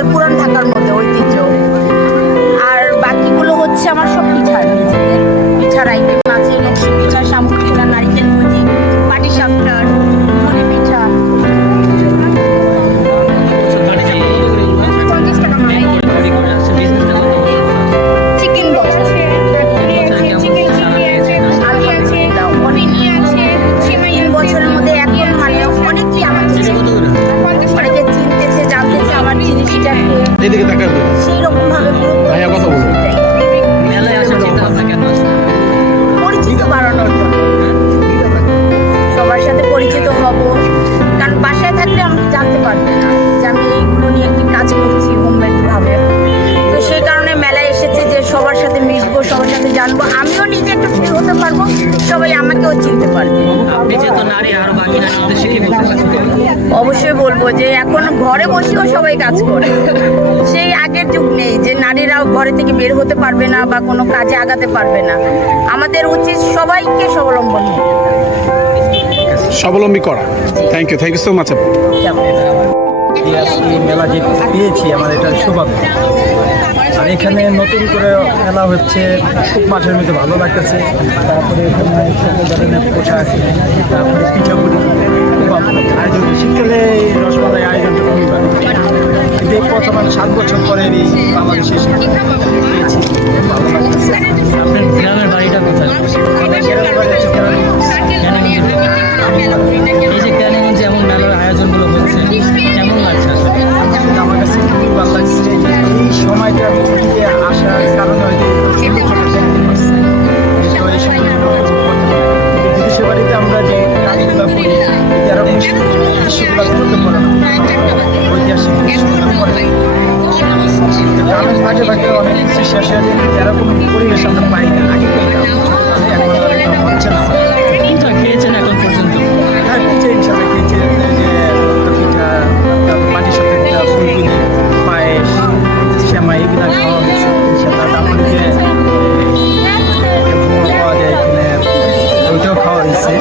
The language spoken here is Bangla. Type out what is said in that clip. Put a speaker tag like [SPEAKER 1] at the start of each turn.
[SPEAKER 1] আমাদের পুরান ঢাকার মতো।
[SPEAKER 2] এদিকে তাকান।
[SPEAKER 1] সেই
[SPEAKER 3] রকম
[SPEAKER 1] ভাবে কথা বলুন পরিচিত সবার সাথে হব। কারণ বাসায় থাকলে আমি জানতে পারবে না যে আমি একটি কাজ করছি তো সেই কারণে মেলায় এসেছি যে সবার সাথে মিশবো সবার সাথে জানব। আমিও নিজে একটু ফ্রি হতে পারব। সবাই আমাকেও চিনতে
[SPEAKER 3] পারবে।
[SPEAKER 4] আপনি
[SPEAKER 1] অবশ্যই বলব যে এখন ঘরে বসেও সবাই কাজ করে। সেই আগের যুগ নেই যে নারীরাও ঘরে থেকে বের হতে পারবে না বা কোনো কাজে আগাতে পারবে না। আমাদের উচিত সবাইকে স্বাবলম্বন
[SPEAKER 2] স্বাবলম্বী করা। Thank you thank you so much আপু।
[SPEAKER 5] এই আজকে মেলা যে পেয়েছি আমার এটা সৌভাগ্য। আর এখানে নতুন করে মেলা হচ্ছে খুব মাঠের মধ্যে ভালো লাগতেছে। তারপরে এখানে সকল ধরনের পোশাক তারপরে পিঠাপুলি। আয়োজন শীতকালে এই রসমালাই আয়োজনটা খুবই ভালো। কিন্তু এই প্রথম আমি সাত বছর পরে এই বাংলাদেশে এসে পেয়েছি। ভালো লাগতেছে
[SPEAKER 4] আপনার গ্রামের বাড়িটা কোথায়।
[SPEAKER 5] এই যে
[SPEAKER 4] কেরানীগঞ্জে এমন মেলার আয়োজনগুলো হচ্ছে কেমন লাগছে আসলে?
[SPEAKER 5] আমার কাছে খুবই ভালো লাগছে। এই সময়টা আসার কারণে হয়তো বিশ্বাসের এরকম পরিবেশ আমরা পাই না আগে পেতাম এখন হচ্ছে না
[SPEAKER 4] কোনটা খেয়েছেন এখন পর্যন্ত
[SPEAKER 5] হ্যাঁ পিঠে ইনশাল্লাহ খেয়েছি যে পিঠা তারপর মাটির সাথে পিঠা ফুলকি পায়েস শ্যামা এগুলো খাওয়া হয়েছে ইনশাল্লাহ তারপরে যে পাওয়া যায় এখানে ওইটাও খাওয়া হয়েছে